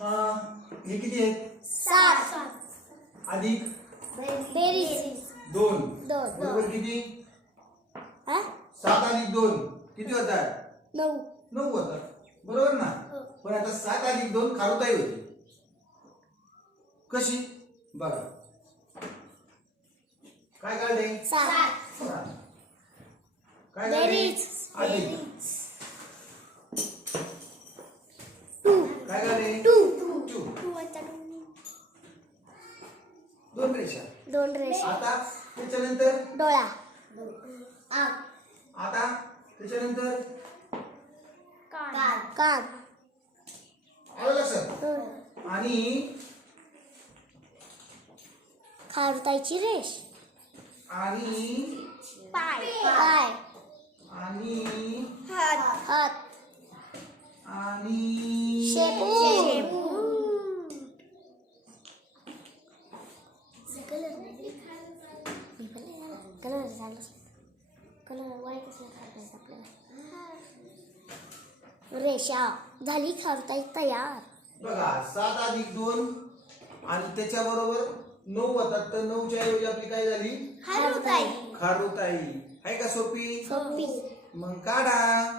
हे किती आहेत? सात. अधिक बेरीज. दोन. दोन. बरोबर किती? हा? सात अधिक दोन. किती होतात नऊ. नऊ होतात बरोबर ना? हो. पण आता सात अधिक दोन खारुताई होते. कशी? बघा काय काढले? सात. सात. काय काढले? बेरीज. अधिक दोन रेषा. दोन रेष. आता त्याच्यानंतर? डोळा. आता त्याच्यानंतर? कान. आलं लक्षात? आणि खारुताईची रेष. आणि पाय. पाय. आणि हात. आणि शेपू कलर वाईट असला आपल्याला? रेषा झाली खारुताई तयार. बघा सात अधिक दोन आणि त्याच्या बरोबर नऊ होतात. तर नऊच्या ऐवजी आपली काय झाली? खारुताई. खारुताई. आहे का सोपी? सोपी. मग काढा.